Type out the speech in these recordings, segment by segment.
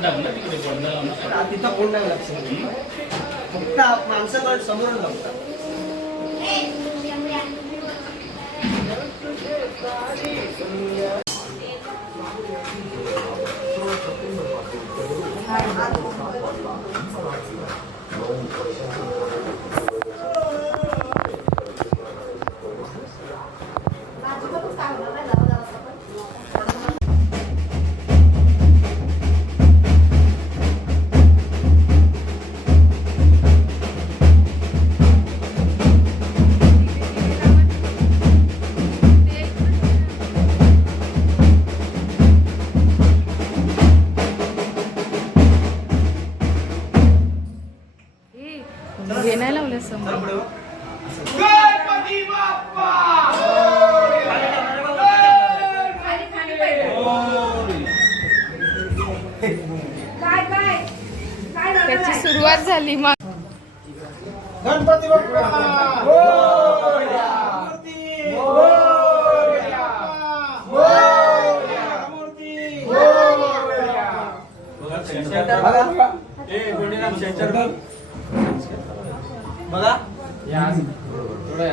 तिथं कोंडा लागतं फक्त माणसाकडे समोर लागतं समोर. त्याची सुरुवात झाली मग गणपती ए, गोंडीराम शेंचर बघा. इकडे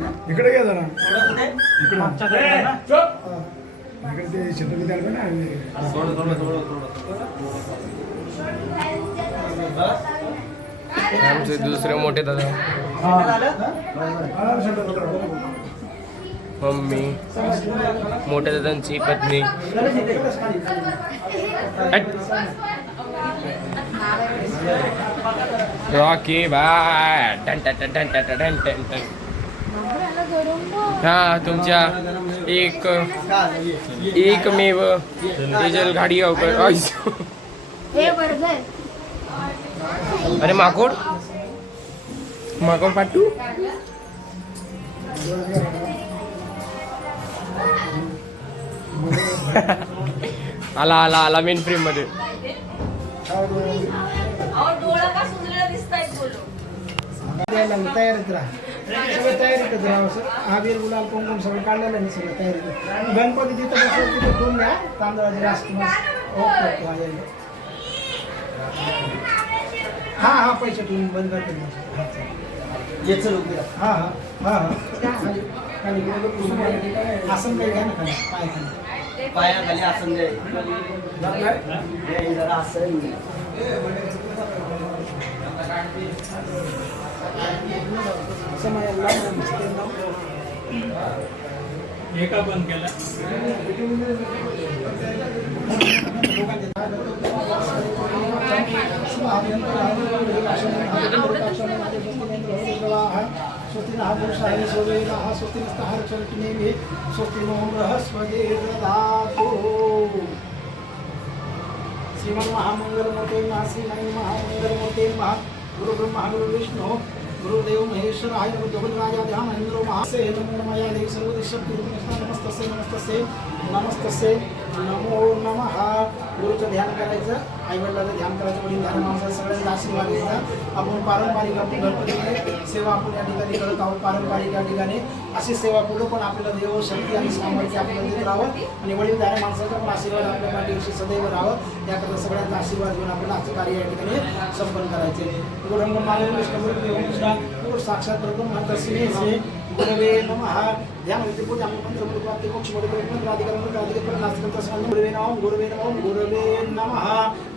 ना. हे, घ्या. जरा. इकडे आमचे दुसरे मोठे दादा. मम्मी मोठ्या दादांची पत्नी. Rocky bye. टन टन टन टन टन टन टन हा तुमच्या एक एकमेव डिझेल गाडी. अरे माकोड माकोड पाटू? आला आला आला मेन फ्रेममध्ये. सगळं तयारीतच राहा सर. आबीर गुलाल कुंकुम सगळं काढलेलं आहे सगळं तयारीत गणपती जिथं बसलं तिथं ठेवून द्या. तांदळाचे रास्त ओके ओके हा, या, या. हा हा पैसे ठेवून बंद करते. हा. याच लोक हा हा हा हा. खाली खाली. आसन काही घ्या ना खाली. पाय खाली. पायाखाली आसन दे. हे जरा आसन ಸಮಯ ಎಲ್ಲ ಮುಗಿಸ್ತೇವೆ ನಾವು स्वस्तिनः पुरुषः स्ववेदः स्वस्तिनस्तः रक्षरक्षिणीभिः स्वस्तिनो बृहस्पतिर्दधातु श्रीमन्महामङ्गलमूर्तिर्मा श्रीमन्महामङ्गलमूर्तिर्मा गुरुब्रह्मा गुरुविष्णुः गुरुदेव महेश्वर आय जगन्राजा ध्यान इंद्रो महासे नमो नमया देव सर्वदेश नमस्तसे नमस्तसे नमस्तसे नमो नमः. गुरुचं ध्यान करायचं. आई वडिलाचं ध्यान करायचं म्हणजे वडील ध्यान माणसाचं सगळ्यांचा आशीर्वाद घ्यायचा आपण पारंपरिक आपली गणपतीकडे सेवा आपण या ठिकाणी करत आहोत. पारंपरिक या ठिकाणी अशी सेवा करू पण आपल्याला देव शक्ती आणि सामर्थ्य आपल्याला देत राहावं. आणि वडील ध्यान माणसाचा पण आशीर्वाद आपल्या पाठीशी सदैव राहावं. याकरता सगळ्यांचा आशीर्वाद घेऊन आपण आजचं कार्य या ठिकाणी संपन्न करायचे. गुरुरंग मानव विष्णू कृष्णा साक्षात प्रथम तस्मै श्री गुरवे नमः. ध्यान होते पूजा मंत्र प्राप्ती मोक्षमध्ये मंत्र अधिकार मंत्र अधिकार पण नास्तिक तस्मै गुरवे नमः गुरवे नमः गुरवे नमः.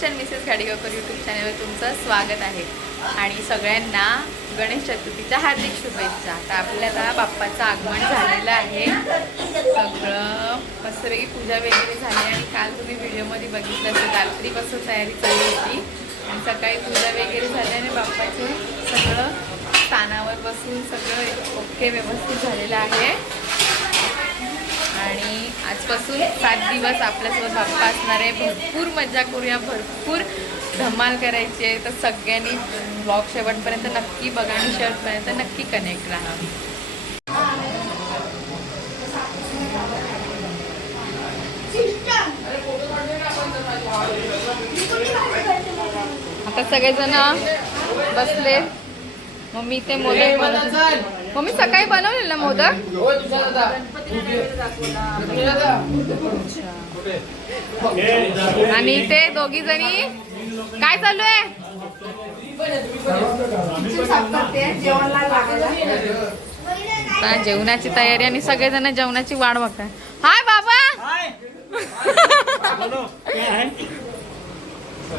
Mister and missus Gadigaonkar YouTube चॅनलवर तुमचं स्वागत आहे. आणि सगळ्यांना गणेश चतुर्थीच्या हार्दिक शुभेच्छा. तर आपल्याला बाप्पाचं आगमन झालेलं आहे. सगळं मस्तपैकी पूजा वगैरे झाली आणि काल तुम्ही व्हिडिओमध्ये बघितलं असेल रात्रीपासून तयारी केली होती. आणि सकाळी पूजा वगैरे झाली आणि बाप्पाचं सगळं स्थानावर बसून सगळं ओके व्यवस्थित झालेलं आहे. आजपासून सात दिवस आपल्यासोबत बाप्पा असणार आहे. भरपूर मजा करूया भरपूर धमाल करायची आहे. तर सगळ्यांनी ब्लॉग शेवटपर्यंत नक्की बघा आणि शेवटपर्यंत नक्की कनेक्ट राहा. आता सगळेजण बसले. मम्मी ते मोदक बनवत. मम्मी सकाळी बनवलेलं ना मोदक आणि ते दोघी जणी. काय चालू आहे? जेवणाची तयारी आणि सगळेजण जेवणाची वाट बघताय. हाय बाबा.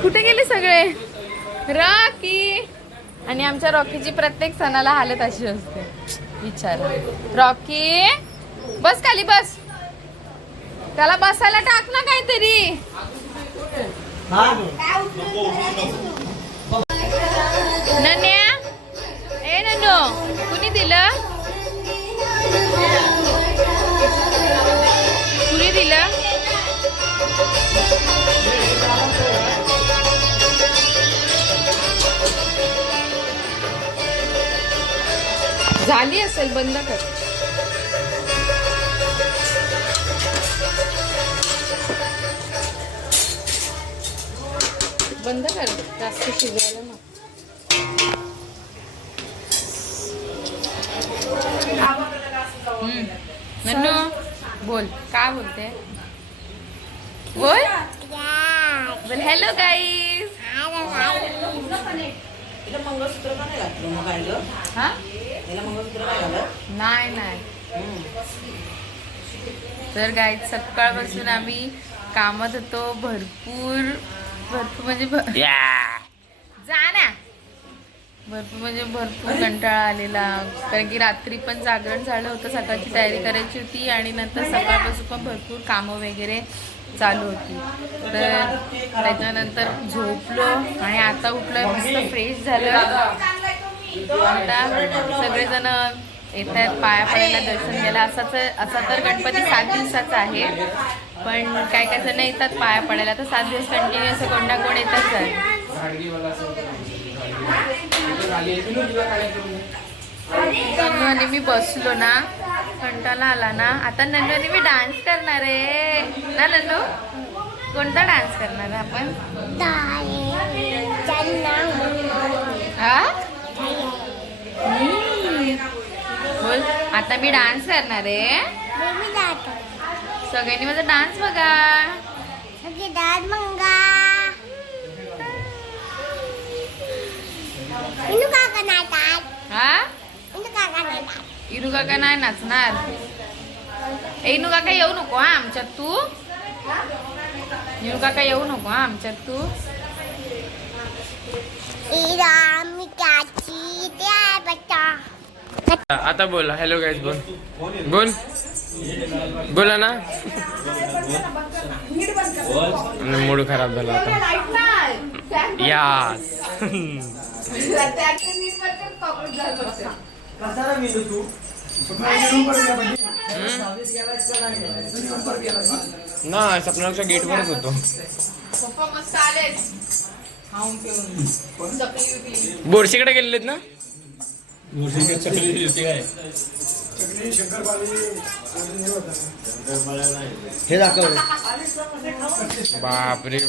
कुठे गेले सगळे? रॉकी. आणि आमच्या रॉकीची प्रत्येक सणाला हालत अशी असते. विचार. रॉकी बस खाली बस. त्याला बसायला टाक ना काहीतरी. नन्या ए नन्नो कुणी दिलं? कुणी दिलं? झाली असेल बंद कर. बंद कर जास्त शिजवायला ना नन्नू बोल काय बोलते? बोल. बोल हॅलो गाईज मंगळसूत्र का नाही घातलं मग हा नाही नाही. तर गाईज सकाळपासून आम्ही कामात होतो भरपूर भरपूर म्हणजे भ- जा ना. भरपूर म्हणजे भरपूर कंटाळा आलेला. कारण की रात्री पण जागरण झालं होतं सकाळची तयारी करायची होती आणि नंतर सकाळपासून पण भरपूर कामं वगैरे चालू होती. तर त्याच्यानंतर झोपलो आणि आता उठलो मस्त फ्रेश झालं. आता सगळेजण येत आहेत पाया पडायला दर्शन घ्यायला. असाच असा तर गणपती सात दिवसाचा आहे. पण काय काय जण येतात पाया पडायला. तर सात दिवस कंटिन्यू असं कोण ना कोण येतच आहे. आणि मी बसलो ना. कंटाळा आला ना. आता नन्नू आणि मी डान्स करणार आहे. ना नन्नू कोणता डान्स करणार आहे आपण? हा. बोल आता मी डान्स करणार आहे. सगळ्यांनी माझा डान्स बघा. हा? इनू काका नाही नाचणार. इनू काका येऊ नको हा आमच्यात तू. इनू काका येऊ नको हा आमच्यात तू. आता बोल हॅलो गाईज बोल. बोल. बोला ना. मूड खराब झाला आता यास कसा रे मिळू तू ना सपनाच्या गेटवरच होतो बोरशीकडे गेलेत ना? गोष्टी चकली दिसते काय? हे दाखव रे. बापरे.